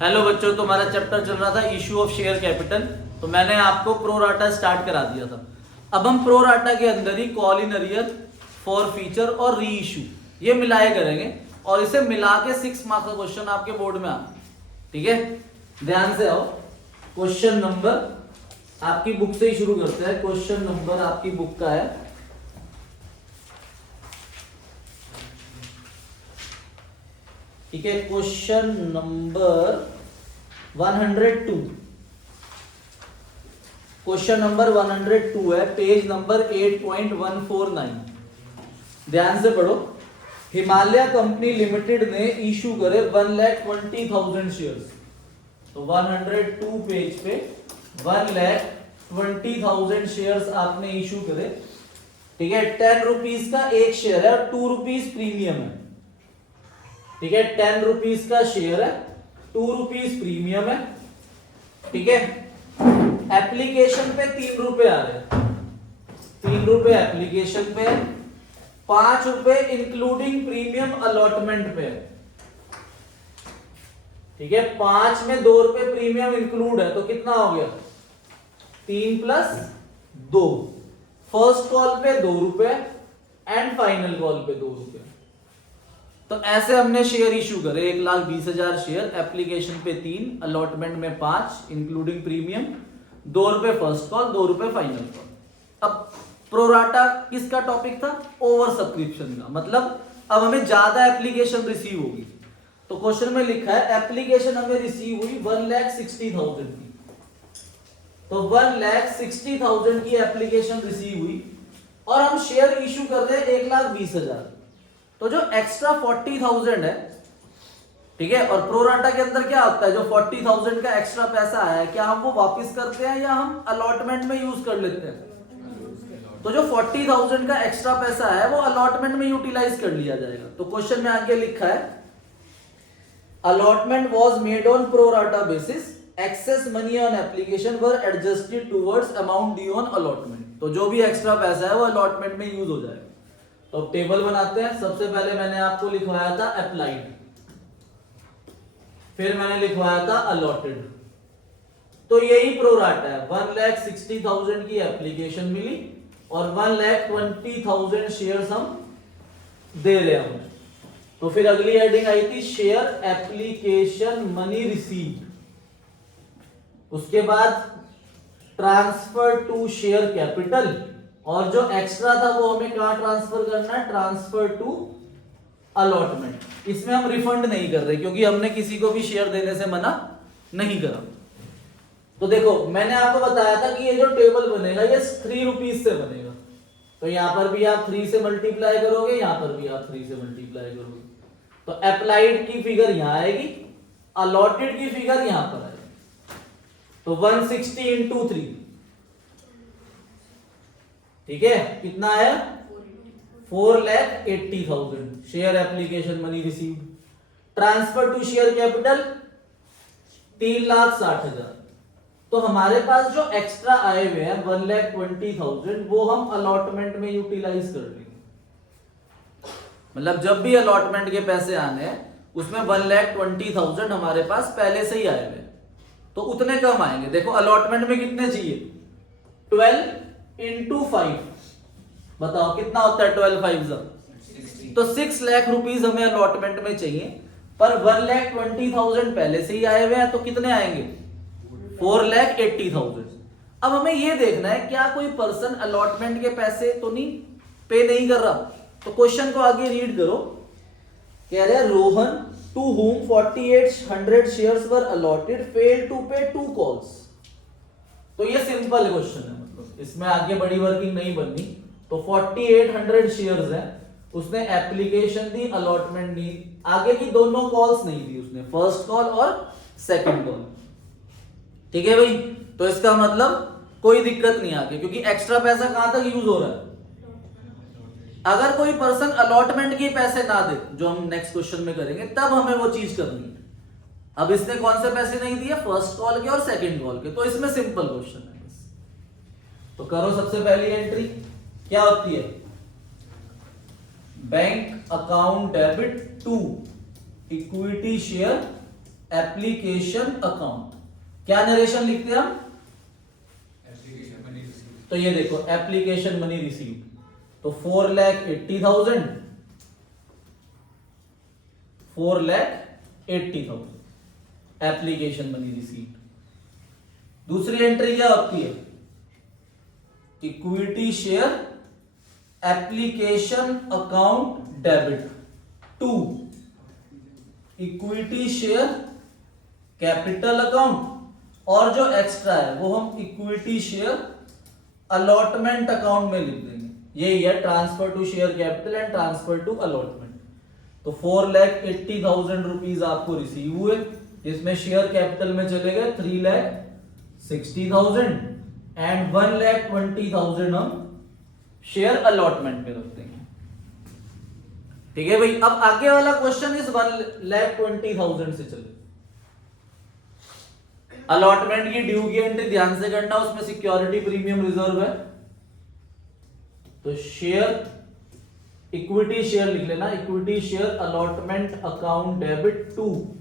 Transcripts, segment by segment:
Hello बच्चों, तुम्हारा chapter चल रहा था इशू ऑफ शेयर कैपिटल। तो मैंने आपको प्रो राटा स्टार्ट करा दिया था। अब हम प्रो राटा के अंदर ही call in arrear, for future और री इशू ये मिलाए करेंगे और इसे मिला के 6 मार्क्स का क्वेश्चन आपके बोर्ड में आता है। ठीक है, ध्यान से आओ। क्वेश्चन नंबर आपकी बुक से ही शुरू करते हैं। क्वेश्चन नंबर आपकी बुक का है, ठीक है, क्वेश्चन नंबर 102। क्वेश्चन नंबर 102 है, पेज नंबर 8.149। ध्यान से पढ़ो। हिमालय कंपनी लिमिटेड ने इशू करे 1,20,000 शेयर्स। तो 102 पेज पे 1,20,000 शेयर्स आपने इशू करे। ठीक है, 10 रुपीज का एक शेयर है और 2 रुपीज प्रीमियम है। ठीक है, 10 रुपीज का शेयर है, 2 रुपीज प्रीमियम है। ठीक है, एप्लीकेशन पे 3 रुपए आ रहे हैं, 3 रुपए एप्लीकेशन पे, 5 रुपए इंक्लूडिंग प्रीमियम अलॉटमेंट पे। ठीक है, 5 में 2 रुपए प्रीमियम इंक्लूड है तो कितना हो गया? 3 + 2। फर्स्ट कॉल पे 2 रुपए एंड फाइनल कॉल पे 2 रुपए। तो ऐसे हमने शेयर इशू करे 1,20,000 शेयर, एप्लीकेशन पे 3, अलॉटमेंट में 5 इंक्लूडिंग प्रीमियम, 2 रुपए फर्स्ट कॉल, 2 रुपए फाइनल कॉल। अब प्रोराटा किसका टॉपिक था? ओवर सब्सक्रिप्शन का। मतलब अब हमें ज्यादा एप्लीकेशन रिसीव होगी। तो क्वेश्चन में लिखा है एप्लीकेशन हमें रिसीव हुई 1,60,000 की। तो 1,60,000 की एप्लीकेशन रिसीव हुई और हम शेयर इशू कर रहे हैं 1,20,000। तो जो एक्स्ट्रा 40,000 है, ठीक है, और प्रोराटा के अंदर क्या होता है, जो 40,000 का एक्स्ट्रा पैसा आया है क्या हम वो वापस करते हैं या हम अलॉटमेंट में यूज कर लेते हैं? तो जो 40,000 का एक्स्ट्रा पैसा है वो अलॉटमेंट में यूटिलाइज कर लिया जाएगा। तो क्वेश्चन में आगे लिखा है allotment was made on pro rata basis, excess money on application were adjusted towards amount due on allotment. तो जो भी एक्स्ट्रा पैसा है वो अलॉटमेंट में यूज हो जाएगा। तो टेबल बनाते हैं। सबसे पहले मैंने आपको लिखवाया था अप्लाइड, फिर मैंने लिखवाया था अलॉटेड। तो यही प्रोराटा है। 1,60,000 की एप्लीकेशन मिली और 1,20,000 शेयर्स हम दे रहे हैं। तो फिर अगली हेडिंग आई थी शेयर एप्लीकेशन मनी रिसीव्ड। उसके बाद ट्रांसफर टू शेयर कैपिटल, और जो एक्स्ट्रा था वो हमें कहां ट्रांसफर करना है? Transfer to allotment. इसमें हम रिफंड नहीं कर रहे क्योंकि हमने किसी को भी शेयर देने से मना नहीं करा। तो देखो मैंने आपको बताया था कि ये जो टेबल बनेगा ये 3 रुपीज से बनेगा। तो यहां पर भी आप 3 से मल्टीप्लाई करोगे, यहां पर भी आप 3 से मल्टीप्लाई करोगे। तो अप्लाइड की फिगर यहां आएगी, अलॉटेड की फिगर यहां पर आएगी। तो 160 इंटू 3, ठीक है, कितना है? 4,80,000 share application money received. Transfer to share capital 3,60,000। तो हमारे पास जो एक्स्ट्रा आए हुए हैं 1,20,000 वो हम अलॉटमेंट में यूटिलाइज कर लेंगे। मतलब जब भी अलॉटमेंट के पैसे आने हैं उसमें 1,20,000 हमारे पास पहले से ही आए हुए हैं, तो उतने कम आएंगे। देखो अलॉटमेंट में कितने चाहिए? 12 इंटू 5, बताओ कितना होता है? 12 5 तो 6 लाख रुपीज हमें अलॉटमेंट में चाहिए, पर 1,20,000 पहले से ही आए हुए हैं, तो कितने आएंगे? 4,80,000। अब हमें यह देखना है क्या कोई पर्सन अलॉटमेंट के पैसे तो नहीं पे नहीं कर रहा। तो क्वेश्चन को आगे रीड करो। कह रहे हैं Rohan to whom 4,800 shares were allotted failed to pay 2 calls. तो ये सिंपल क्वेश्चन है, मतलब इसमें आगे बड़ी वर्किंग नहीं बननी। तो 4,800 शेयर्स हैं, उसने एप्लीकेशन दी, अलॉटमेंट दी, आगे की दोनों कॉल्स नहीं दी उसने, फर्स्ट कॉल और सेकंड कॉल। ठीक है भाई, तो इसका मतलब कोई दिक्कत नहीं आगे, क्योंकि एक्स्ट्रा पैसा कहां तक यूज हो रहा है। अगर कोई पर्सन अलॉटमेंट के पैसे ना दे, जो हम नेक्स्ट क्वेश्चन में करेंगे, तब हमें वो चीज करनी है। अब इसने कौन से पैसे नहीं दिए? फर्स्ट कॉल के और सेकंड कॉल के। तो इसमें सिंपल क्वेश्चन है बस। तो करो सबसे पहली एंट्री क्या होती है? Bank account debit to equity share application account. क्या नरेशन लिखते हैं हम? तो ये देखो एप्लीकेशन मनी रिसीव्ड, तो 4,80,000, 4,80,000 एप्लीकेशन मनी रिसीव्ड। दूसरी एंट्री क्या होती है? Equity share application account debit to equity share capital account, और जो एक्स्ट्रा है वो हम इक्विटी शेयर अलॉटमेंट अकाउंट में लिख देंगे। यही है transfer to share capital and transfer to allotment. तो 4,80,000 रुपीज आपको रिसीव हुए, जिसमें शेयर कैपिटल में चले गए 3,60,000 एंड 1,20,000 हम शेयर अलॉटमेंट में रख देंगे। ठीक है भाई। अब आगे वाला क्वेश्चन इस 1,20,000 से चले। अलॉटमेंट की ड्यू की एंट्री ध्यान से करना, उसमें सिक्योरिटी प्रीमियम रिजर्व है, तो शेयर इक्विटी शेयर लिख लेना, equity share allotment account debit to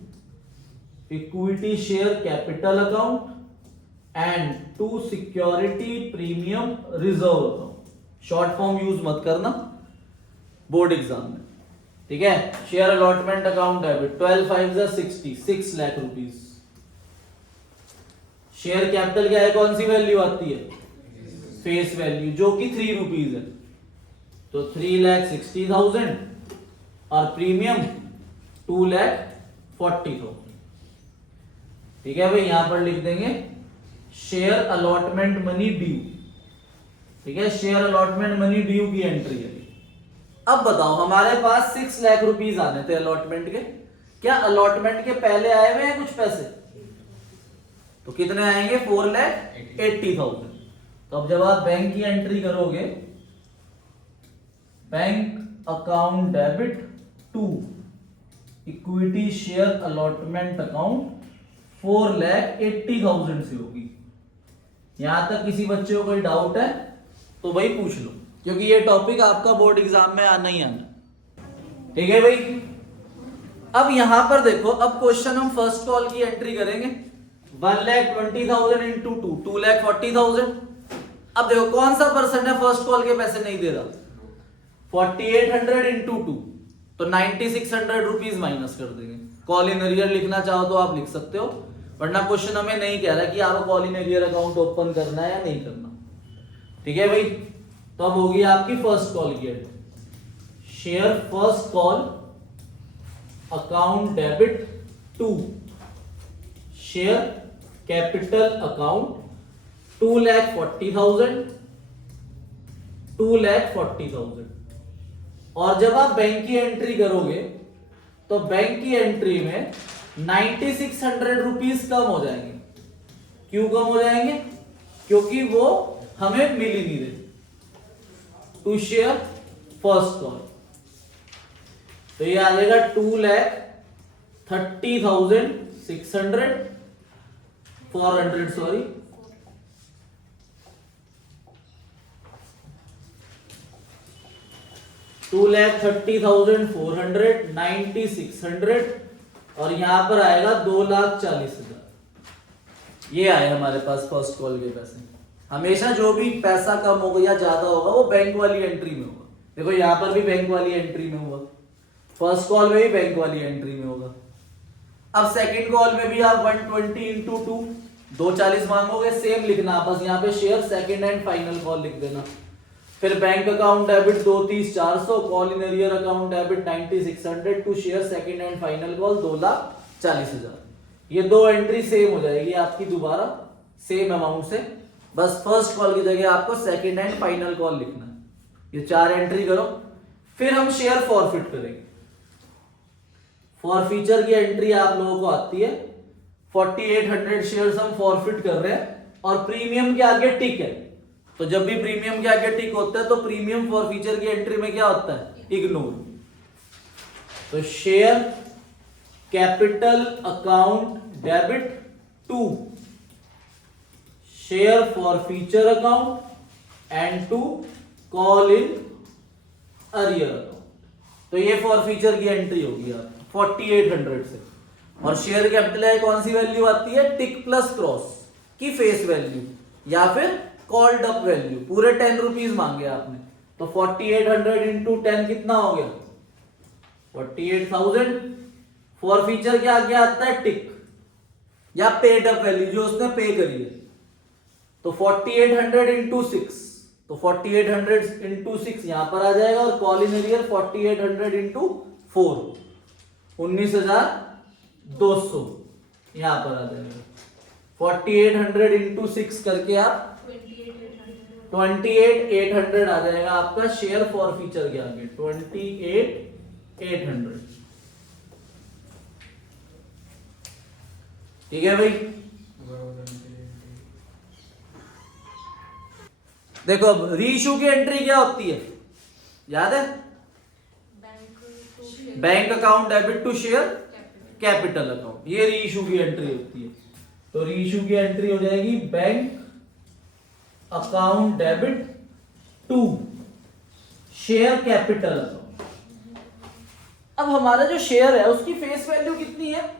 equity share capital account and to security premium reserve account. Short form use मत करना बोर्ड एग्जाम में, ठीक है। Share allotment account debit 12,5 6 lakh rupees. Share capital क्या है, कौन सी वैल्यू आती है? फेस वैल्यू, जो कि 3 रुपीज है, तो 3,60,000 और प्रीमियम 2,40,000। ठीक है भाई। यहां पर लिख देंगे शेयर अलॉटमेंट मनी ड्यू। ठीक है, शेयर अलॉटमेंट मनी ड्यू की एंट्री है। अब बताओ, हमारे पास 6 लाख रुपीज आने थे अलॉटमेंट के, क्या अलॉटमेंट के पहले आए हुए हैं कुछ पैसे? तो कितने आएंगे? 4,80,000। तो अब जब आप बैंक की एंट्री करोगे, bank account debit to equity share allotment account 4,80,000 से होगी। यहां तक किसी बच्चे को कोई डाउट है तो भाई पूछ लो, क्योंकि ये टॉपिक आपका बोर्ड एग्जाम में आना ही आना। ठीक है भाई। अब यहां पर देखो, अब क्वेश्चन हम फर्स्ट कॉल की एंट्री करेंगे। 1,20,000 इंटू 2,40,000। अब देखो कौन सा पर्सन है फर्स्ट कॉल के पैसे नहीं दे रहा? 4,800 इंटू 2, तो 9,600 रुपीज माइनस कर देंगे। कॉल इन एरियर लिखना चाहो तो आप लिख सकते हो, वरना क्वेश्चन हमें नहीं कह रहा कि आपको call in arrear account open करना है या नहीं करना। ठीक है भाई। तो अब होगी आपकी फर्स्ट कॉल की entry. Share first call account debit to share capital account 2,40,000, 2,40,000। और जब आप बैंक की एंट्री करोगे तो बैंक की एंट्री में 9,600 रुपीज कम हो जाएंगे। क्यों कम हो जाएंगे? क्योंकि वो हमें मिल ही नहीं रहे। टू शेयर फर्स्ट कॉल, तो ये आ जाएगा 2,30,600 400 सॉरी 2,30,400 9,600 और यहां पर आएगा 2,40,000। ये आए हमारे पास फर्स्ट कॉल के पैसे। हमेशा जो भी पैसा कम होगा या ज्यादा होगा वो बैंक वाली एंट्री में होगा। देखो यहां पर भी बैंक वाली एंट्री में हुआ, फर्स्ट कॉल में भी बैंक वाली एंट्री में होगा। अब सेकंड कॉल में भी आप 120 इंटू 2 240 मांगोगे, सेम लिखना, बस यहाँ पे share second and final call लिख देना। फिर bank account debit 2,30,400, call in arrear account debit 9,600 to share second and final call 2,40,000। ये दो एंट्री सेम हो जाएगी आपकी दोबारा सेम अमाउंट से, बस फर्स्ट कॉल की जगह आपको सेकंड एंड फाइनल कॉल लिखना है। ये 4 एंट्री करो। फिर हम शेयर फॉरफिट करेंगे। फॉरफीचर की एंट्री आप लोगों को आती है। 4,800 शेयर्स हम फॉरफिट कर रहे हैं और प्रीमियम के आगे टिक है, तो जब भी प्रीमियम के आगे टिक होता है तो प्रीमियम फॉरफीचर की एंट्री में क्या होता है? इग्नोर। तो share capital account debit to share forfeiture account and to call in arrear account. तो ये फॉरफीचर की एंट्री होगी आपकी 4,800 से। और शेयर कैपिटल की कौन सी वैल्यू आती है? टिक प्लस क्रॉस की फेस वैल्यू या फिर कॉल्ड अप वैल्यू। पूरे 10 रुपीज मांगे आपने, तो 4800 इंटू 10 कितना हो गया? 48,000। फॉर फीचर क्या आगे आता है? टिक या पेड अप वैल्यू जो उसने पे करी है। तो 4800 इंटू 6, तो 4800 इंटू 6 यहां पर आ जाएगा, और कॉल इन एरियर 4800 इंटू 4 19,200 यहां पर आ जाएगा। 4800 इंटू 6 करके आप 28,800 आ जाएगा आपका शेयर फॉर फीचर के आगे। 28,800। ठीक है भाई। देखो अब रीइश्यू की एंट्री क्या होती है, याद है? Bank account debit to share capital account, ये रीइश्यू की एंट्री होती है। तो रीइश्यू की एंट्री हो जाएगी bank account debit to share capital account. अब हमारा जो शेयर है उसकी फेस वैल्यू कितनी है,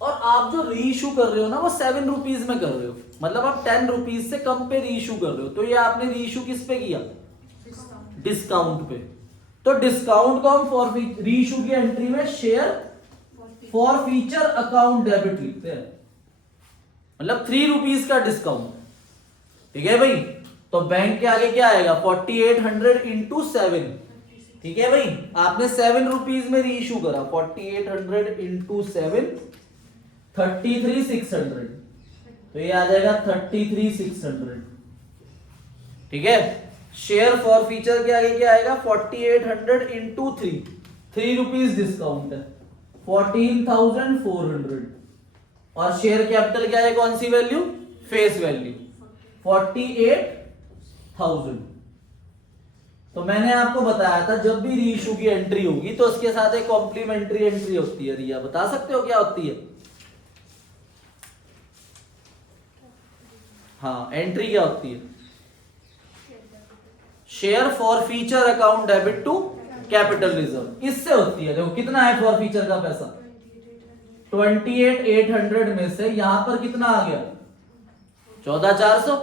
और आप जो रीइश्यू कर रहे हो ना वो 7 रुपीज में कर रहे हो, मतलब आप 10 रुपीज से कम पे रीइश्यू कर रहे हो। तो ये आपने रीइश्यू किस पे किया? डिस्काउंट पे। तो डिस्काउंट को हम फॉर रीइश्यू की एंट्री में share forfeiture account debit लिखते हैं, मतलब 3 रुपीज का डिस्काउंट। ठीक है भाई। तो बैंक के आगे क्या आएगा? 4800 इंटू 7। ठीक है भाई, आपने 7 रुपीज में रीइश्यू करा, 4800 इंटू 7 33,600। तो ये आ जाएगा 33,600। ठीक है। शेयर फॉर फीचर के आगे क्या आएगा? 4800 इंटू 3 रुपीज डिस्काउंट है, 14,400। और शेयर कैपिटल क्या है? कौन सी वैल्यू? Face value 48,000। तो मैंने आपको बताया था जब भी रीइश्यू की एंट्री होगी तो उसके साथ एक कॉम्प्लीमेंट्री एंट्री होती है। रिया बता सकते हो क्या होती है? हाँ, एंट्री क्या होती है? Share forfeiture account debit to capital reserve, इससे होती है। देखो कितना है फॉर फीचर का पैसा? 28,800 में से यहां पर कितना आ गया? 14,400।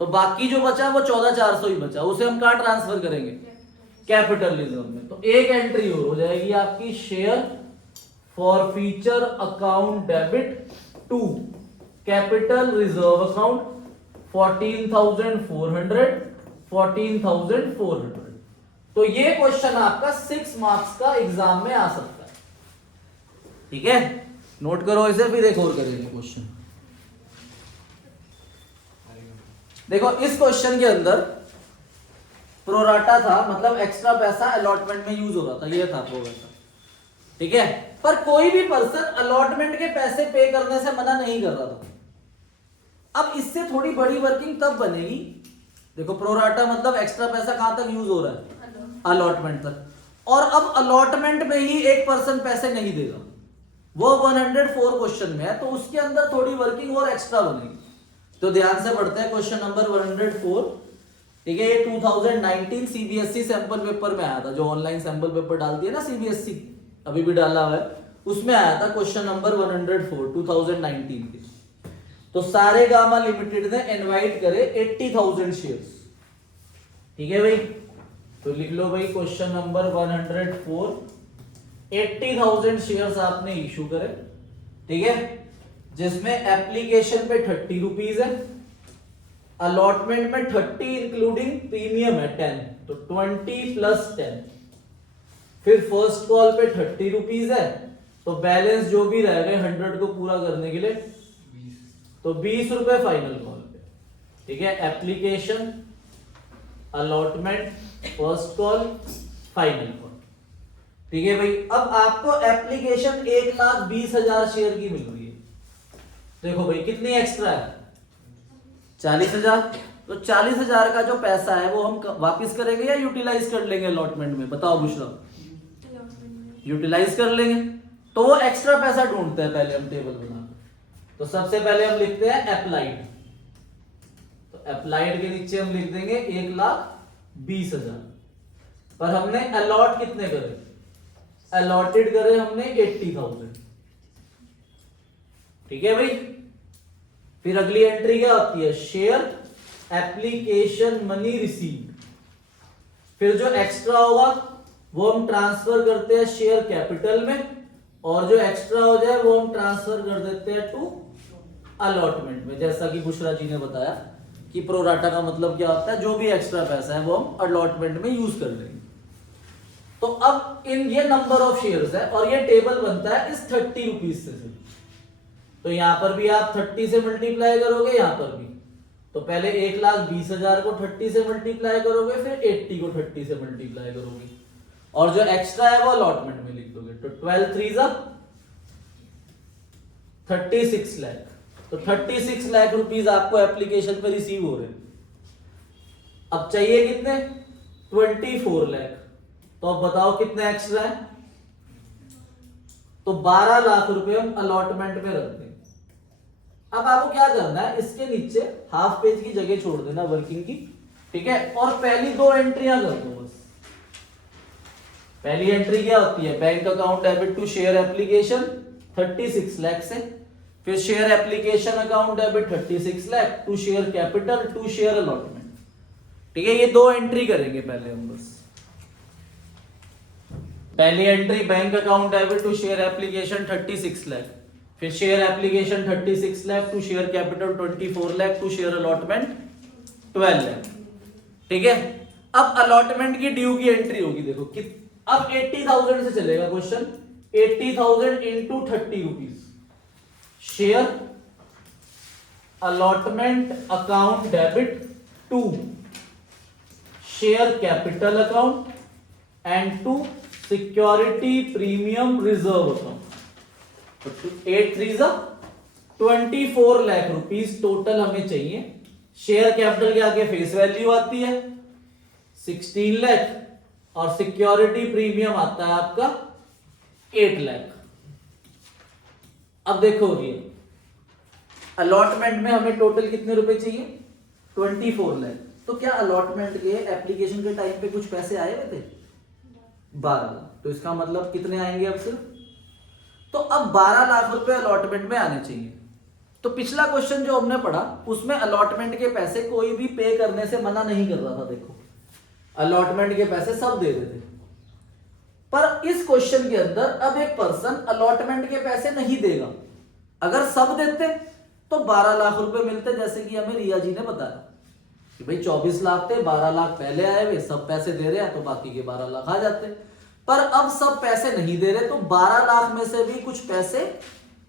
तो बाकी जो बचा वो 14,400 ही बचा, उसे हम कहां ट्रांसफर करेंगे? कैपिटल रिजर्व में। तो एक एंट्री और हो जाएगी आपकी, share forfeiture account debit to capital reserve account 14,400। तो ये क्वेश्चन आपका 6 मार्क्स का एग्जाम में आ सकता है। ठीक है, नोट करो इसे, फिर एक और करेंगे क्वेश्चन। देखो इस क्वेश्चन के अंदर प्रोराटा था, मतलब एक्स्ट्रा पैसा अलॉटमेंट में यूज हो रहा था, ये था प्रोराटा। ठीक है, पर कोई भी पर्सन अलॉटमेंट के पैसे पे करने से मना नहीं कर रहा था। अब इससे थोड़ी बड़ी वर्किंग तब बनेगी, देखो प्रोराटा मतलब एक्स्ट्रा पैसा कहां तक यूज हो रहा है? अलॉटमेंट तक। और अब अलॉटमेंट में ही एक पर्सन पैसे नहीं देगा, वो 104 क्वेश्चन में है, तो उसके अंदर थोड़ी वर्किंग और एक्स्ट्रा बनेगी। तो ध्यान से पढ़ते हैं क्वेश्चन नंबर 104। ठीक है, ये 2019 सीबीएसई सैंपल पेपर में आया था, जो ऑनलाइन सैंपल पेपर डालती है ना सीबीएसई, अभी भी डाला हुआ है, उसमें आया था क्वेश्चन नंबर 104 2019 के। तो सारे गामा लिमिटेड ने इनवाइट करे 80,000 शेयर्स। ठीक है भाई, तो लिख लो भाई क्वेश्चन नंबर 104, 80,000 शेयर्स आपने इशू करे। ठीक है, जिसमें एप्लीकेशन पे 30 रुपीज है, अलॉटमेंट में 30 इंक्लूडिंग प्रीमियम है 10, तो 20 प्लस 10, फिर फर्स्ट कॉल पे 30 रुपीज है, तो बैलेंस जो भी रह गए 100 को पूरा करने के लिए, तो 20 रुपए फाइनल कॉल पे। ठीक है, application, allotment, first call, final call. ठीक है भाई, अब आपको एप्लीकेशन 1,20,000 शेयर की मिल रही है। देखो भाई कितनी एक्स्ट्रा है? 40,000। तो 40,000 का जो पैसा है वो हम वापस करेंगे या यूटिलाइज कर लेंगे अलॉटमेंट में? बताओ बुशरा। यूटिलाइज कर लेंगे। तो वो एक्स्ट्रा पैसा ढूंढते हैं, पहले हम टेबल बना। तो सबसे पहले हम लिखते हैं अप्लाइड, तो अप्लाइड के नीचे हम लिख देंगे 1,20,000, पर हमने अलॉट कितने करे? अलॉटेड करे हमने 80,000। ठीक है भाई। फिर अगली एंट्री क्या होती है, शेयर एप्लीकेशन मनी रिसीव्ड। फिर जो एक्स्ट्रा होगा वो हम ट्रांसफर करते हैं शेयर कैपिटल में, और जो एक्स्ट्रा हो जाए वो हम ट्रांसफर कर देते हैं टू अलॉटमेंट में। जैसा कि बुशरा जी ने बताया कि प्रोराटा का मतलब क्या होता है, जो भी एक्स्ट्रा पैसा है वो हम अलॉटमेंट में यूज कर लेंगे। तो अब इन ये नंबर ऑफ शेयर्स है और ये टेबल बनता है इस 30 रुपीज से। तो यहां पर भी आप 30 से मल्टीप्लाई करोगे, यहां पर भी। तो पहले 1,20,000 को 30 से मल्टीप्लाई करोगे, फिर 80 को 30 से मल्टीप्लाई करोगे, और जो एक्स्ट्रा है वो अलॉटमेंट में लिख दोगे। तो 12 3 36 लाख। तो 36 लाख रुपीस आपको एप्लीकेशन पे रिसीव हो रहे हैं। अब चाहिए कितने, 24 लाख। तो अब बताओ कितने एक्स्ट्रा है, तो 12 लाख रुपए हम अलॉटमेंट में रखते हैं। अब आपको क्या करना है, इसके नीचे हाफ पेज की जगह छोड़ देना वर्किंग की, ठीक है, और पहली 2 एंट्रियां कर दो बस। पहली एंट्री क्या होती है, bank account debit to share application 36 lakh से, फिर share application account debit 36 lakh to share capital to share allotment. ठीक है, ये 2 एंट्री करेंगे पहले हम बस। पहली entry bank account debit to share application 36 lakh, फिर share application 36 lakh to share capital 24 lakh to share allotment 12 lakh. ठीक है, अब अलॉटमेंट की ड्यू की एंट्री होगी, देखो कि अब 80,000 से चलेगा question. 80,000 into 30 rupees, share allotment account debit to share capital account and to security premium reserve account. 8 3 24 lakh rupees total हमें चाहिए। शेयर कैपिटल के आगे फेस वैल्यू आती है 16 लाख और सिक्योरिटी प्रीमियम आता है आपका 8 लाख। अब देखो ये अलॉटमेंट में हमें टोटल कितने रुपए चाहिए, 24 लाख। तो क्या अलॉटमेंट के एप्लीकेशन के टाइम पे कुछ पैसे आए हुए थे, 12 लाख। तो इसका मतलब कितने आएंगे अब सिर्फ, तो अब 12 लाख रुपए अलॉटमेंट में आने चाहिए। तो पिछला क्वेश्चन जो हमने पढ़ा उसमें अलॉटमेंट के पैसे कोई भी पे करने से मना नहीं कर रहा था। देखो अलॉटमेंट के पैसे सब दे देते, पर इस क्वेश्चन के अंदर अब एक पर्सन अलॉटमेंट के पैसे नहीं देगा। अगर सब देते तो 12 लाख रुपए मिलते, जैसे कि हमें रिया जी ने बताया कि भाई 24 लाख थे, 12 लाख पहले आए हुए, सब पैसे दे रहे हैं तो बाकी के 12 लाख आ जाते। पर अब सब पैसे नहीं दे रहे, तो 12 लाख में से भी कुछ पैसे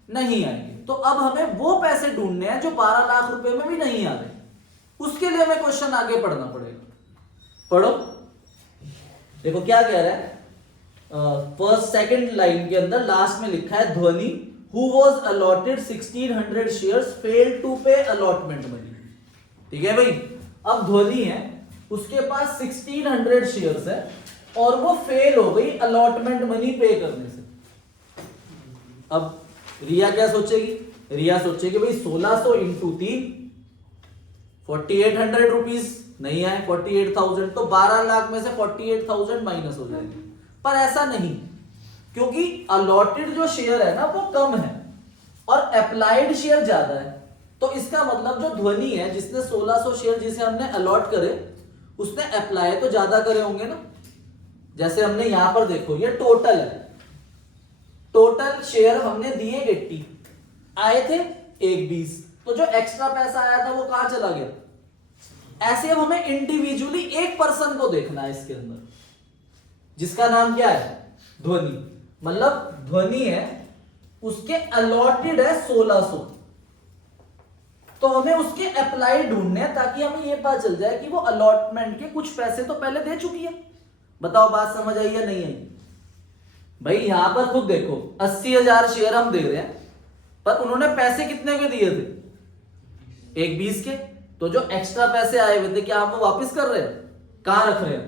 नहीं आएंगे। तो अब हमें वो पैसे ढूंढने हैं जो 12 लाख रुपए में भी नहीं आ रहे। उसके लिए हमें क्वेश्चन आगे पढ़ना पड़ेगा। पढ़ो, देखो क्या कह रहा है। फर्स्ट सेकंड लाइन के अंदर लास्ट में लिखा है ध्वनि who was allotted 1600 shares failed to pay allotment money। ठीक है भाई, अब ध्वनि है, उसके पास 1600 शेयर्स है और वो फेल हो गई अलॉटमेंट मनी पे करने से। अब रिया क्या सोचेगी, रिया सोचेगी भाई 1600 इंटू 3 4800 रुपीज नहीं आए, 48,000, तो 12 लाख में से 48,000 माइनस हो जाएंगे। पर ऐसा नहीं, क्योंकि अलॉटेड जो शेयर है ना वो कम है और अप्लाइड शेयर ज्यादा है। तो इसका मतलब जो ध्वनि है जिसने 1600 शेयर जिसे हमने अलॉट करे, उसने अप्लाई तो ज्यादा करे होंगे ना। जैसे हमने यहां पर देखो ये टोटल है, टोटल शेयर हमने दिए 80, आए थे 120, तो जो एक्स्ट्रा पैसा आया था वो कहां चला गया। ऐसे अब हमें इंडिविजुअली एक पर्सन को देखना है इसके अंदर, जिसका नाम क्या है, ध्वनि। मतलब ध्वनि है, उसके अलॉटेड है 1600, तो हमें उसके अप्लाई ढूंढने हैं ताकि हमें यह पता चल जाए कि वो अलॉटमेंट के कुछ पैसे तो पहले दे चुकी है। बताओ बात समझ आई या नहीं आई। भाई यहां पर खुद देखो 80,000 शेयर हम दे रहे हैं, पर उन्होंने पैसे कितने के दिए थे, 120 के। तो जो एक्स्ट्रा पैसे आए हुए थे क्या आप वो वापस कर रहे हैं, कहां रख रहे हैं।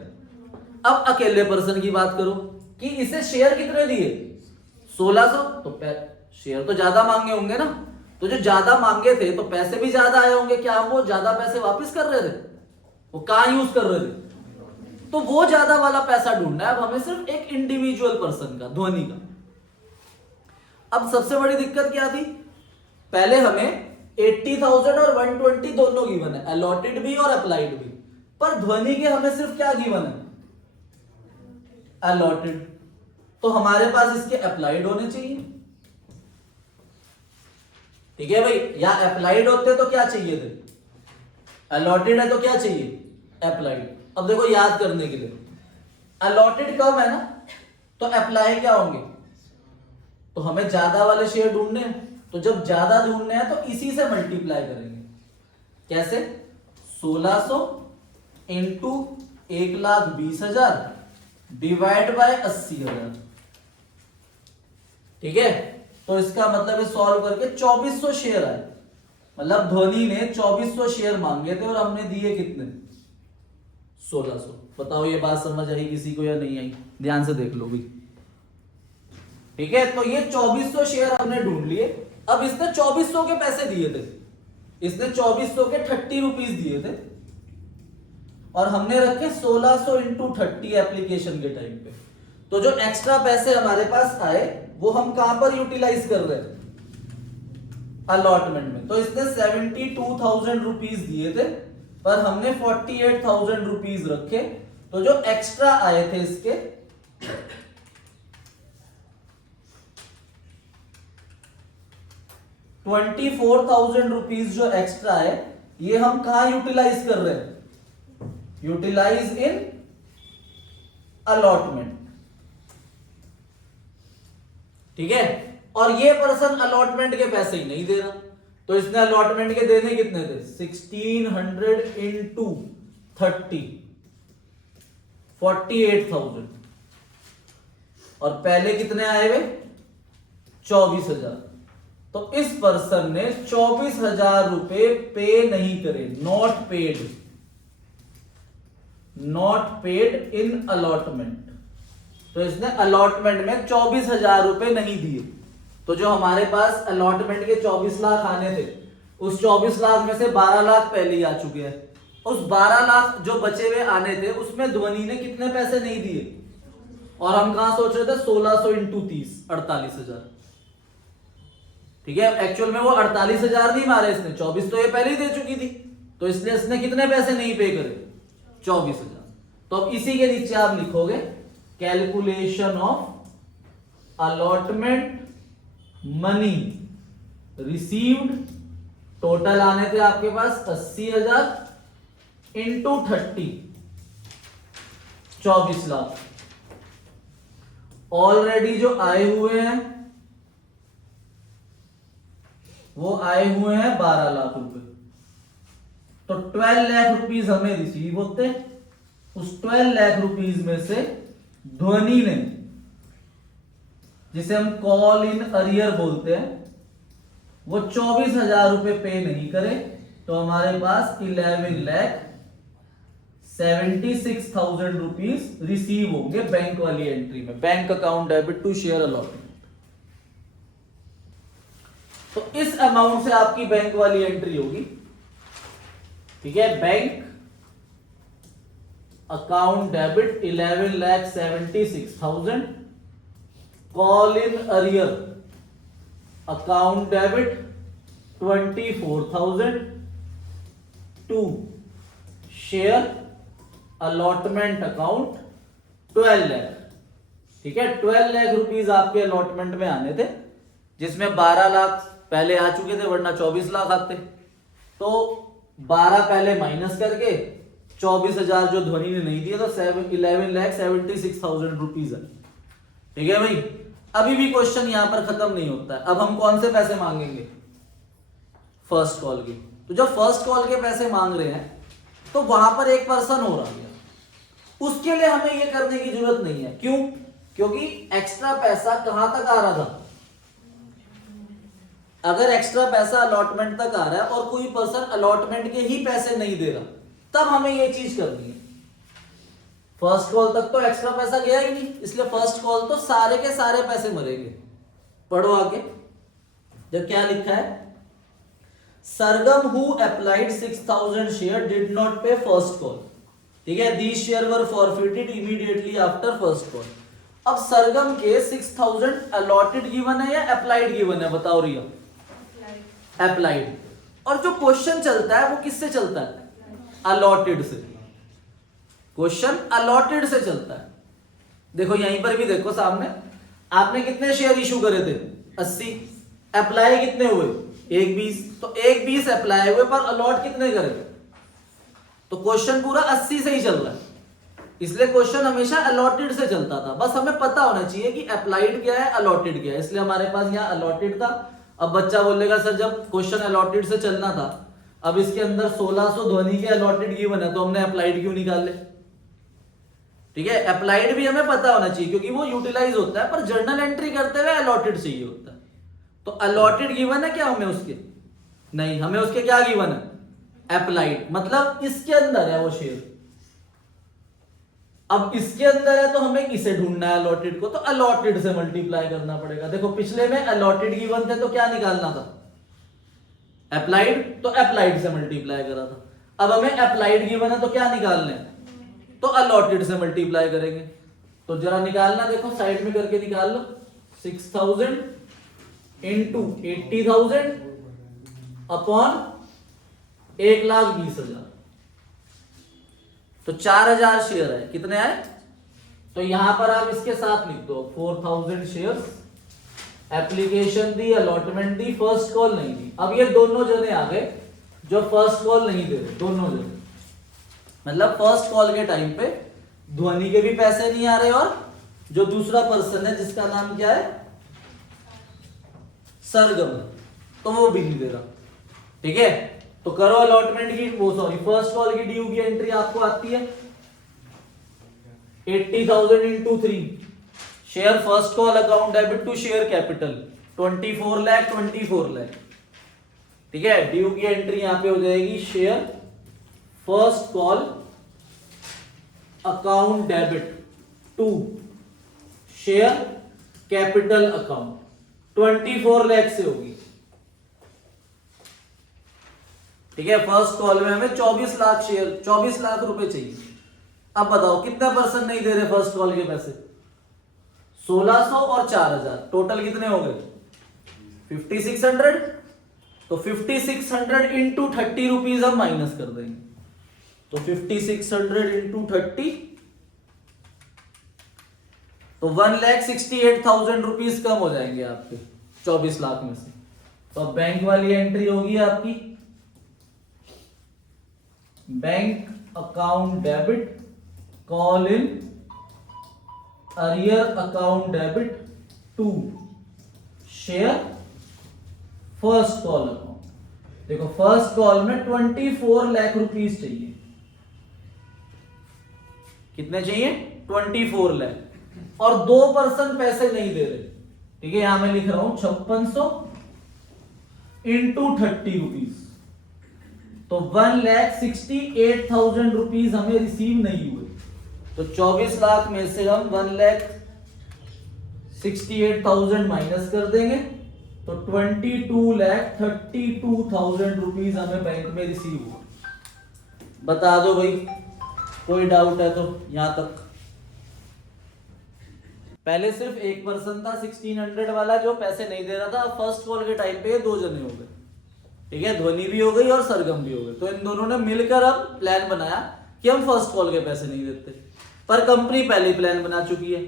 अब अकेले पर्सन की बात करो कि इसे शेयर कितने दिए, 1600, तो शेयर तो ज्यादा मांगे होंगे ना। तो जो ज्यादा मांगे थे तो पैसे भी ज्यादा आए होंगे, क्या आप वो ज्यादा पैसे वापस कर रहे थे, वो कहां यूज कर रहे थे। तो वो ज्यादा वाला पैसा ढूंढना है अब हमें सिर्फ एक इंडिविजुअल पर्सन का, ध्वनि का। अब सबसे बड़ी दिक्कत क्या थी पहले हमें 80,000 और 120 दोनों गिवन है, अलॉटेड भी और अप्लाइड भी, पर ध्वनि के हमें सिर्फ क्या गिवन है, अलॉटेड। तो हमारे पास इसके अप्लाइड होने चाहिए, ठीक है भाई, या अप्लाइड होते तो क्या चाहिए थे, अलॉटेड है तो क्या चाहिए, अप्लाइड। अब देखो याद करने के लिए, अलॉटेड कम है ना, तो अप्लाई क्या होंगे, तो हमें ज्यादा वाले शेयर ढूंढने हैं, तो जब ज्यादा ढूंढने हैं तो इसी से मल्टीप्लाई करेंगे। कैसे, 1600 इंटू 1,20,000 डिवाइड बाय 80,000, ठीक है। तो इसका मतलब है सॉल्व करके 2400 शेयर आए, मतलब ध्वनि ने 2400 शेयर मांगे थे और हमने दिए कितने, 1600। बताओ ये बात समझ आई किसी को या नहीं आई, ध्यान से देख लो भी, ठीक है। तो ये 2400 शेयर हमने ढूंढ लिए। अब इसने 2400 के पैसे दिए थे, इसने 2400 के 30 रुपीज दिए थे और हमने रखे 1600 इंटू 30 एप्लीकेशन के टाइम पे। तो जो एक्स्ट्रा पैसे हमारे पास आए वो हम कहां पर यूटिलाइज कर रहे हैं, अलॉटमेंट में। तो इसने 72,000 रुपीज दिए थे पर हमने 48,000 रुपीज रखे, तो जो एक्स्ट्रा आए थे इसके 24,000 रुपीज जो एक्स्ट्रा है ये हम कहां यूटिलाइज कर रहे हैं, यूटिलाइज इन अलॉटमेंट, ठीक है। और ये पर्सन अलॉटमेंट के पैसे ही नहीं दे रहा, तो इसने अलॉटमेंट के देने कितने थे, 1600 इंटू 30 48,000 और पहले कितने आए हुए 24,000। तो इस पर्सन ने 24,000 रुपए पे नहीं करे, नॉट पेड इन अलॉटमेंट। तो इसने अलॉटमेंट में 24,000 रुपए नहीं दिए। तो जो हमारे पास अलॉटमेंट के 24 लाख आने थे, उस 24 लाख में से 12 लाख पहले ही आ चुके हैं। उस 12 लाख जो बचे हुए आने थे उसमें ध्वनि ने कितने पैसे नहीं दिए, और हम कहां सोच रहे थे 1600 इंटू 30 48,000, ठीक है। एक्चुअल में वो 48,000 नहीं मारे इसने, 24 तो ये पहले ही दे चुकी थी, तो इसलिए इसने कितने पैसे नहीं पे करे, 24,000। तो अब इसी के नीचे आप लिखोगे calculation of allotment money received, total आने थे आपके पास 80,000 इंटू 30 24 लाख। ऑलरेडी जो आए हुए हैं वो आए हुए हैं 12 लाख रुपए, तो 12 लाख रुपीज हमें रिसीव होते। उस 12 लाख रुपीज में से ध्वनि ने, जिसे हम कॉल इन अरियर बोलते हैं, वो 24,000 रुपए पे नहीं करे, तो हमारे पास 11,76,000 रुपीज रिसीव होंगे बैंक वाली एंट्री में, bank account debit to share allotment. तो इस अमाउंट से आपकी बैंक वाली एंट्री होगी, ठीक है। Bank account debit 11,76,000, call in arrear account debit 24,000 to share allotment account 12 lakh, ठीक है। 12 लाख रुपीज आपके अलॉटमेंट में आने थे, जिसमें 12 लाख पहले आ चुके थे, वरना 24 लाख आते। तो 12 पहले माइनस करके 24,000 जो ध्वनि ने नहीं दिया, तो 11,76,000 रुपीज है, ठीक है भाई। अभी भी क्वेश्चन यहां पर खत्म नहीं होता है। अब हम कौन से पैसे मांगेंगे, फर्स्ट कॉल के। तो जब फर्स्ट कॉल के पैसे मांग रहे हैं तो वहां पर एक पर्सन हो रहा है, उसके लिए हमें यह करने की जरूरत नहीं है। क्यों, क्योंकि एक्स्ट्रा पैसा कहां तक आ रहा था, अगर एक्स्ट्रा पैसा अलॉटमेंट तक आ रहा है और कोई पर्सन अलॉटमेंट के ही पैसे नहीं दे रहा, तब हमें यह चीज करनी है। फर्स्ट कॉल तक तो एक्स्ट्रा पैसा गया ही नहीं, इसलिए फर्स्ट कॉल तो सारे के सारे पैसे मरेंगे। पढ़ो आगे, जब क्या लिखा है, Sargam who applied 6,000 share did not pay first call, ठीक है। These share were forfeited immediately after first call. अब सरगम के 6,000 अलॉटेड गिवन है या अप्लाइड गिवन है, बताओ रिया। अप्लाइड। और जो क्वेश्चन चलता है वो किससे चलता है? अलॉटेड से। क्वेश्चन अलॉटेड से चलता है। देखो यहीं पर भी देखो सामने, आपने कितने शेयर इशू करे थे? 80। अप्लाई कितने हुए? 1/20। तो 1/20 अप्लाई हुए पर अलॉट कितने करे? तो क्वेश्चन पूरा 80 से ही चल रहा है, इसलिए क्वेश्चन हमेशा अलॉटेड से चलता था। बस हमें पता होना चाहिए कि अप्लाइड क्या है, अलॉटेड क्या है, इसलिए हमारे पास यहाँ अलॉटेड था। अब बच्चा बोलेगा सर जब क्वेश्चन अलॉटेड से चलना था, अब इसके अंदर 1600 ध्वनि के अलॉटेड गिवन है, तो हमने अप्लाइड क्यों निकाले? ठीक है, अप्लाइड भी हमें पता होना चाहिए क्योंकि वो यूटिलाइज होता है, पर जर्नल एंट्री करते हुए अलॉटेड चाहिए होता है। तो अलॉटेड गिवन है क्या हमें उसके? नहीं, हमें उसके क्या गिवन है? अप्लाइड। मतलब इसके अंदर है वो शेयर। अब इसके अंदर है तो हमें किसे ढूंढना है? अलॉटेड को। तो अलॉटेड से मल्टीप्लाई करना पड़ेगा। देखो पिछले में अलॉटेड गिवन थे तो क्या निकालना था? अप्लाइड। तो अप्लाइड से मल्टीप्लाई करा था। अब हमें अप्लाइड गिवन है तो क्या निकालना है? तो अलॉटेड से मल्टीप्लाई करेंगे। तो जरा निकालना, देखो साइड में करके निकाल लो। 6000 इंटू 80,000 अपॉन 1,20,000, तो 4,000 शेयर है। कितने आए? तो यहां पर आप इसके साथ लिख दो 4,000 शेयर। एप्लीकेशन दी, अलॉटमेंट दी, फर्स्ट कॉल नहीं दी। अब ये दोनों जने आ गए जो फर्स्ट कॉल नहीं दे रहे, दोनों जने। मतलब फर्स्ट कॉल के टाइम पे ध्वनि के भी पैसे नहीं आ रहे, और जो दूसरा पर्सन है जिसका नाम क्या है? सरगम, तो वो भी नहीं दे रहा। ठीक है, तो करो अलॉटमेंट की, वो सॉरी फर्स्ट कॉल की ड्यू की एंट्री आपको आती है 80,000 into 3 share first call account debit to share capital 24 lakh 24 lakh. ठीक है, ड्यू की एंट्री यहां पे हो जाएगी share first call account debit to share capital account 24 lakh से होगी। ठीक है, फर्स्ट कॉल में हमें 24 लाख शेयर, 24 लाख रुपए चाहिए। अब बताओ कितने परसेंट नहीं दे रहे फर्स्ट कॉल के पैसे? 1600 और 4000, टोटल कितने हो गए? 5600। तो 5600 इंटू 30 रुपीज हम माइनस कर देंगे। तो 5600 इंटू 30, तो 1,68,000 रुपीज कम हो जाएंगे आपके 24 लाख में से। तो अब बैंक वाली एंट्री होगी आपकी bank account debit call in arrear account debit to share first call account. देखो फर्स्ट कॉल में 24 लाख रुपीस चाहिए। कितने चाहिए? 24 लाख। और 2% पैसे नहीं दे रहे। ठीक है, यहां मैं लिख रहा हूं 5600 इंटू 30 रुपीज, तो 1,68,000 रुपीज हमें रिसीव नहीं हुए। तो 24 लाख में से हम 1,68,000 माइनस कर देंगे, तो 22,32,000 रुपीज हमें बैंक में रिसीव हुआ। बता दो भाई, कोई डाउट है तो यहां तक। पहले सिर्फ एक पर्सन था 1600 वाला जो पैसे नहीं दे रहा था। फर्स्ट कॉल के टाइम पे 2 जने हो गए। ठीक है, ध्वनि भी हो गई और सरगम भी हो गए। तो इन दोनों ने मिलकर अब प्लान बनाया कि हम फर्स्ट कॉल के पैसे नहीं देते, पर कंपनी पहले ही प्लान बना चुकी है।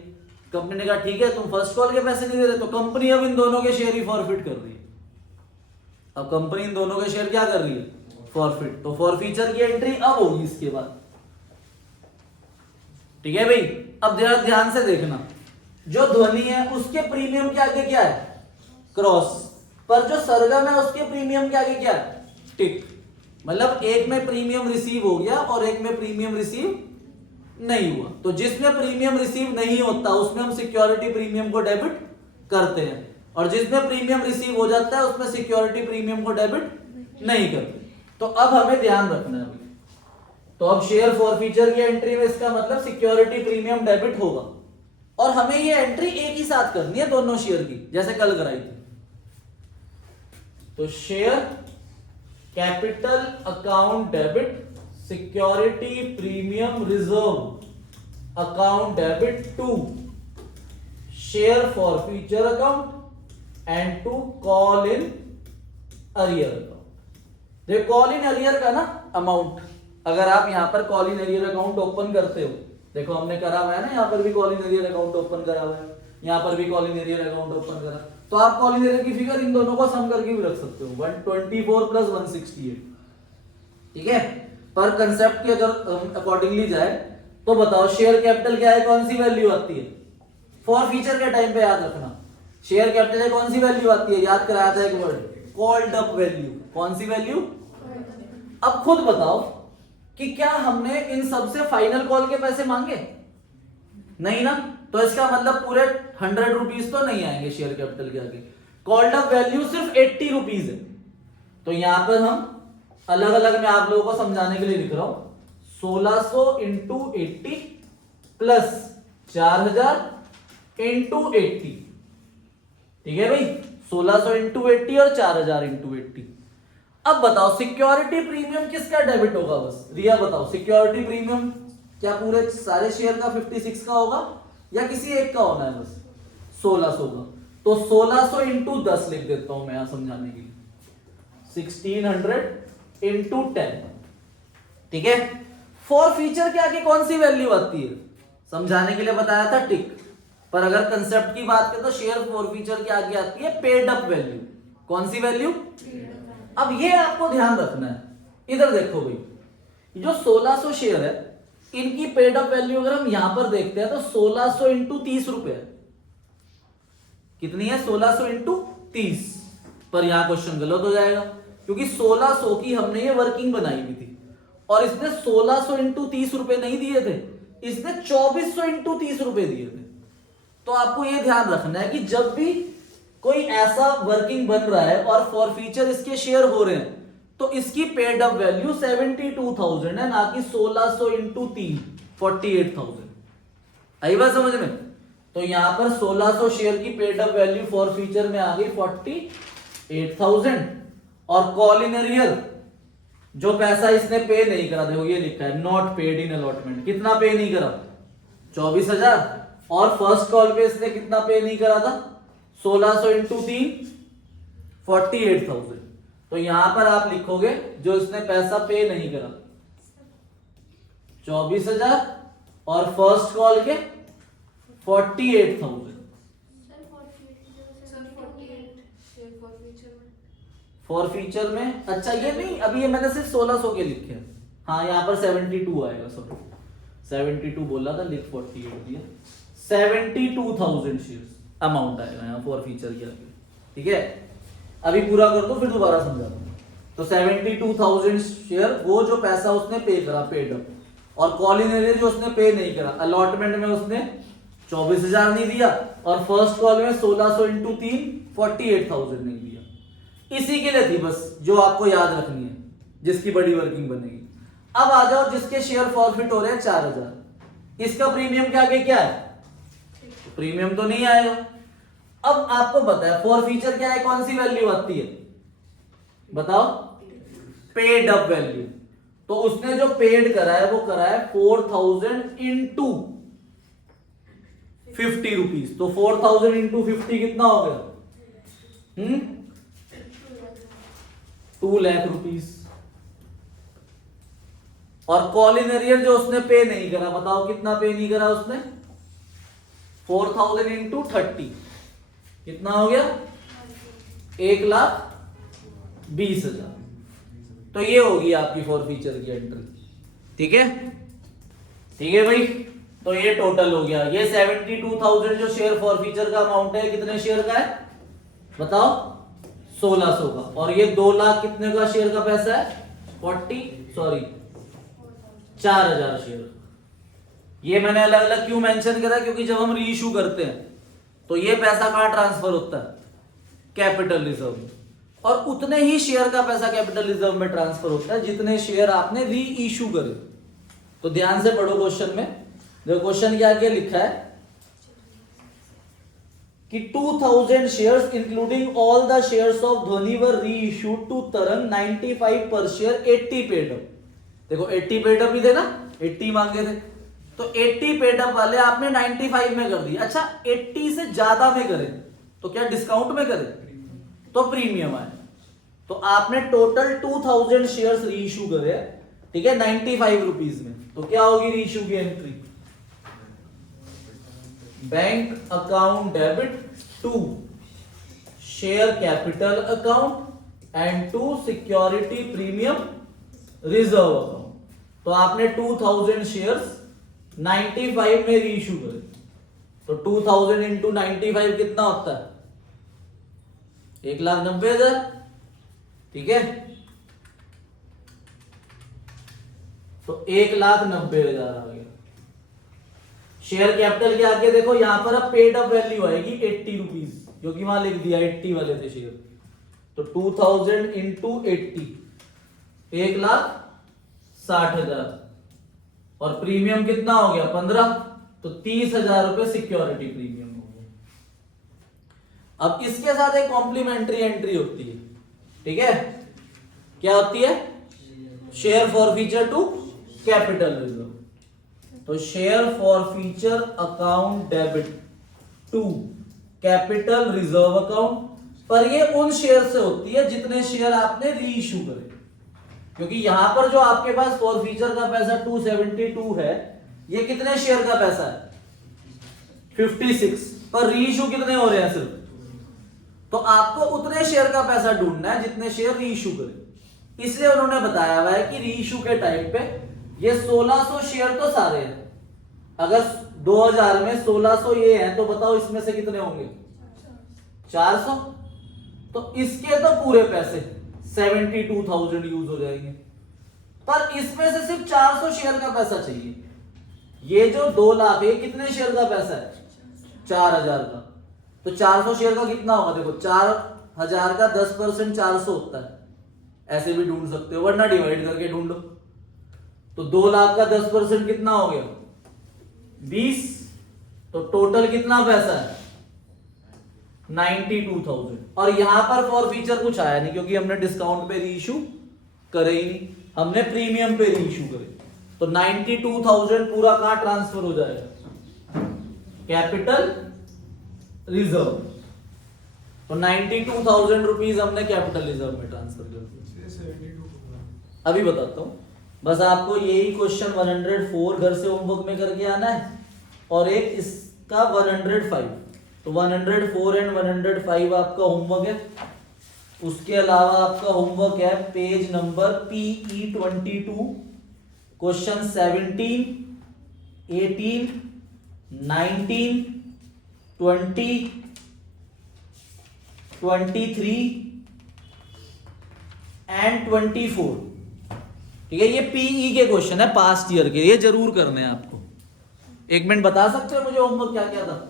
कंपनी ने कहा ठीक है तुम फर्स्ट कॉल के पैसे नहीं दे रहे, तो कंपनी अब इन दोनों के शेयर ही फॉरफिट कर रही है। अब कंपनी इन दोनों के शेयर क्या कर रही है? फॉरफिट। तो फॉरफीचर की एंट्री अब होगी इसके बाद। ठीक है भाई, अब जरा ध्यान से देखना, जो ध्वनि है उसके प्रीमियम के आगे क्या है? क्रॉस। पर जो सरगम है उसके प्रीमियम के आगे क्या है? टिक। मतलब एक में प्रीमियम रिसीव हो गया और एक में प्रीमियम रिसीव नहीं हुआ। तो जिसमें प्रीमियम रिसीव नहीं होता उसमें हम सिक्योरिटी प्रीमियम को डेबिट करते हैं, और जिसमें प्रीमियम रिसीव हो जाता है उसमें सिक्योरिटी प्रीमियम को डेबिट नहीं करते। तो अब हमें ध्यान रखना है। तो अब शेयर फॉरफीचर की एंट्री में इसका मतलब सिक्योरिटी प्रीमियम डेबिट होगा, और हमें ये एंट्री एक ही साथ करनी है दोनों शेयर की, जैसे कल कराई थी। तो share capital account debit security premium reserve account debit to share forfeiture account and to call in arrear account. देखो कॉल इन अरियर का ना अमाउंट, अगर आप यहाँ पर call in arrear account open करते हो, देखो हमने करा हुआ है ना, यहाँ पर भी call in arrear account open करा हुआ है, यहाँ पर भी call in arrear account open करा, तो आप कॉल इन अरियर की फिगर इन दोनों को सम करके भी रख सकते हो, 124 प्लस 168। ठीक है, पर कंसेप्ट की अगर अकॉर्डिंगली जाए तो बताओ शेयर कैपिटल क्या है, कौन सी वैल्यू आती है? फॉर फ्यूचर के टाइम पे याद रखना, शेयर कैपिटल है कौन सी वैल्यू आती है, याद कराया था एक वर्ड, कॉल्ड अप वैल्यू। कौन सी वैल्यू? अब खुद बताओ कि क्या हमने इन सब से फाइनल कॉल के पैसे मांगे? नहीं ना, तो इसका मतलब पूरे 100 रुपीज तो नहीं आएंगे शेयर कैपिटल के आगे। कॉल्ड अप वैल्यू सिर्फ 80 रुपीज है, तो यहां पर हम अलग अलग में आप लोगों को समझाने के लिए लिख रहा हूं, 1600 इंटू 80 प्लस 4000 इंटू 80। ठीक है भाई, 1600 इंटू 80 और 4000 इंटू 80। अब बताओ सिक्योरिटी प्रीमियम किसका डेबिट होगा? बस रिया बताओ, सिक्योरिटी प्रीमियम क्या पूरे सारे शेयर का 56 का होगा या किसी एक का होना है? बस 1600 का, तो 1600 इंटू 10 लिख देता हूं मैं यहां समझाने के लिए, 1600 इंटू 10। ठीक है, फॉर फ्यूचर के आगे कौन सी वैल्यू आती है? समझाने के लिए बताया था टिक, पर अगर कंसेप्ट की बात करें तो शेयर फॉर फ्यूचर के आगे आती है पेड अप वैल्यू। कौन सी वैल्यू? अब ये आपको ध्यान रखना है, इधर देखो भाई, जो 1600 शेयर है इनकी पेड अप वैल्यू अगर हम यहां पर देखते हैं तो 1600 इंटू 30 रुपए कितनी है? 1600 इंटू 30। पर यहां क्वेश्चन गलत हो जाएगा, क्योंकि 1600 की हमने ये वर्किंग बनाई हुई थी और इसने 1600 इंटू 30 रुपए नहीं दिए थे, इसने 2400 इंटू 30 रुपए दिए थे। तो आपको यह ध्यान रखना है कि जब भी कोई ऐसा वर्किंग बन रहा है और फॉर फ्यूचर इसके शेयर हो रहे हैं तो इसकी पेड अप वैल्यू 72,000 है, ना कि 1600 इंटू 3 48,000। आई बात समझ में? तो यहां पर 1600 शेयर की paid up value for future में आ गई 48,000। और कॉल इन अरियर जो पैसा इसने पे नहीं करा, देखो ये लिखा है नॉट पेड इन अलॉटमेंट, कितना पे नहीं करा? 24,000। और फर्स्ट कॉल पे इसने कितना पे नहीं करा था? 1600 इंटू 3 48,000। तो यहां पर आप लिखोगे जो इसने पैसा पे नहीं करा 24,000 और फर्स्ट कॉल के 48,000। फॉर फ्यूचर में अच्छा ये नहीं, अभी ये मैंने सिर्फ 1600 के लिखे हैं, हाँ यहाँ पर 72 आएगा, सॉरी 72 बोला था, लिख 48 दिया, 72,000 शेयर्स अमाउंट आएगा यहाँ फॉर फ्यूचर के आगे। ठीक है, अभी पूरा कर दो फिर दोबारा समझा दूंगा। तो 72,000 शेयर वो जो पैसा उसने पे करा पेड अप, और कॉल इन अरियर जो उसने पे नहीं करा, अलॉटमेंट में उसने 24,000 नहीं दिया और फर्स्ट कॉल में 1600 इंटू 3 48,000 नहीं दिया। इसी के लिए थी बस, जो आपको याद रखनी है, जिसकी बड़ी वर्किंग बनेगी। अब आ जाओ जिसके शेयर फॉरफिट हो रहे हैं 4,000, इसका प्रीमियम के आगे क्या है? प्रीमियम तो नहीं आएगा। अब आपको पता है फॉर फ्यूचर क्या है, कौन सी वैल्यू आती है बताओ? Paid up value. तो उसने जो पेड करा है वो करा है 4,000 इंटू 50 रुपीज, तो 4,000 इंटू 50 कितना हो गया? 2 लाख रुपीज। और कॉल इन अरियर जो उसने पे नहीं करा, बताओ कितना पे नहीं करा उसने? 4,000 इंटू 30 कितना हो गया? 1,20,000। तो ये होगी आपकी फॉर फ्यूचर की एंट्री। ठीक है, ठीक है भाई, तो ये टोटल हो गया। ये 72,000 जो शेयर फॉर फ्यूचर का अमाउंट है, कितने शेयर का है बताओ? 1600 का। और ये 2 लाख कितने का शेयर का पैसा है? 4,000 शेयर। ये मैंने अलग अलग क्यों मेंशन करा, क्योंकि जब हम री इशू करते हैं तो ये पैसा कहां ट्रांसफर होता है? कैपिटल रिजर्व में। और उतने ही शेयर का पैसा कैपिटल रिजर्व में ट्रांसफर होता है जितने शेयर आपने री इशू करे। तो ध्यान से पढ़ो क्वेश्चन में, जो क्वेश्चन के आगे लिखा है कि 2,000 shares including all the shares of Dhoni were reissued to तरंग 95 पर शेयर 80 पेड अप। देखो 80 पेड अप ही थे ना, 80 मांगे थे, तो 80 पेड अप वाले आपने 95 में कर दिए। अच्छा 80 से ज्यादा में करें तो क्या डिस्काउंट में करें? तो प्रीमियम आए। तो आपने टोटल 2000 शेयर्स रीइश्यू करे, ठीक है, 95 रुपीज में। तो क्या होगी रीइश्यू की entry? Bank account debit to share capital account and to security premium reserve account. तो आपने 2000 शेयर्स 95 में रीइश्यू करे, तो 2000 इंटू 95 कितना होता है? 1,90,000, ठीक है। तो 1,90,000 आ गया। शेयर कैपिटल के आगे देखो यहां पर अब पेड अप वैल्यू आएगी 80 रुपीज, क्योंकि वहां लिख दिया 80 वाले थे शेयर। तो 2000 इंटू 80 1,60,000, और प्रीमियम कितना हो गया? 15। तो 30,000 रुपए सिक्योरिटी प्रीमियम हो गया। अब इसके साथ एक कॉम्प्लीमेंट्री एंट्री होती है, ठीक है, क्या होती है? Share forfeiture to capital reserve. तो share forfeiture account debit to capital reserve account, पर ये उन शेयर से होती है जितने शेयर आपने रीइश्यू करे, क्योंकि यहां पर जो आपके पास फॉर फीचर का पैसा 272 है, ये कितने शेयर का पैसा है? 56, पर रीइश्यू कितने हो रहे हैं सिर्फ? तो आपको उतने शेयर का पैसा ढूंढना है जितने शेयर रीइश्यू करे। इसलिए उन्होंने बताया हुआ है कि रीइश्यू के टाइम पे ये 1600 शेयर तो सारे हैं। अगर 2000 में 1600 ये हैं, तो बताओ इसमें से कितने होंगे? 400। तो इसके तो पूरे पैसे 72,000 यूज हो जाएंगे, पर इसमें से सिर्फ 400 शेयर का पैसा चाहिए। ये जो 2 लाख है, कितने शेयर का पैसा है? 4,000 का। तो 400 शेयर का कितना होगा? देखो 4,000 का 10% 400 होता है, ऐसे भी ढूंढ सकते हो, वरना डिवाइड करके ढूंढो। तो 2 लाख का 10% कितना हो गया? 20। तो टोटल कितना पैसा है? 92,000। और यहां पर फॉर फीचर कुछ आया नहीं, क्योंकि हमने डिस्काउंट पे रीइश्यू करे ही नहीं, हमने प्रीमियम पे रीइश्यू करे। तो 92,000 पूरा कहां ट्रांसफर हो जाएगा? Capital reserve. तो 92,000 रुपीज हमने कैपिटल रिजर्व में ट्रांसफर कर दिया। अभी बताता हूं, बस आपको यही क्वेश्चन 104 घर से होमवर्क में करके आना है, और एक इसका 105। तो 104 एंड 105 आपका होमवर्क है। उसके अलावा आपका होमवर्क है page number PE 22, question 17, 18, 19, 20, 23 and 24, ठीक है। ये पीई के क्वेश्चन है, पास्ट ईयर के, ये जरूर करने हैं आपको। एक मिनट बता सकते हो मुझे होमवर्क क्या क्या था?